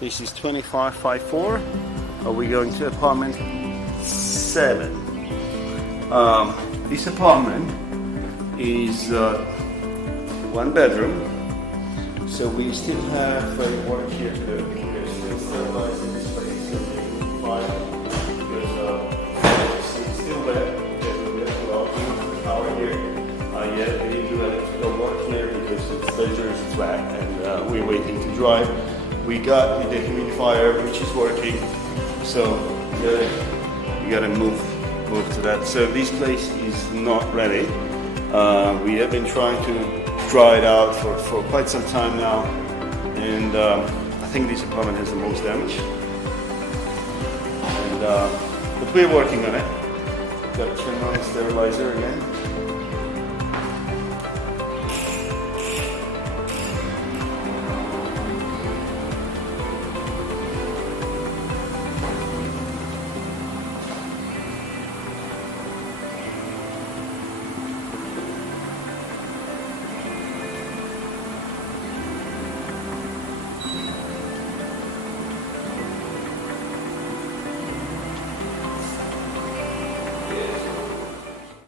This is 2554. We're going to apartment 7. This apartment is 1 bedroom, so we still have work here to do. We're still sterilizing this place and taking fire because it's still wet. We have to go out the power here. Yeah, we need to do electrical work here because it's dangerous, it's wet, and we're waiting to dry. We got the dehumidifier which is working, so we gotta move to that. So this place is not ready. We have been trying to dry it out for quite some time now, and I think this apartment has the most damage. And but we're working on it. Got to turn on the sterilizer again.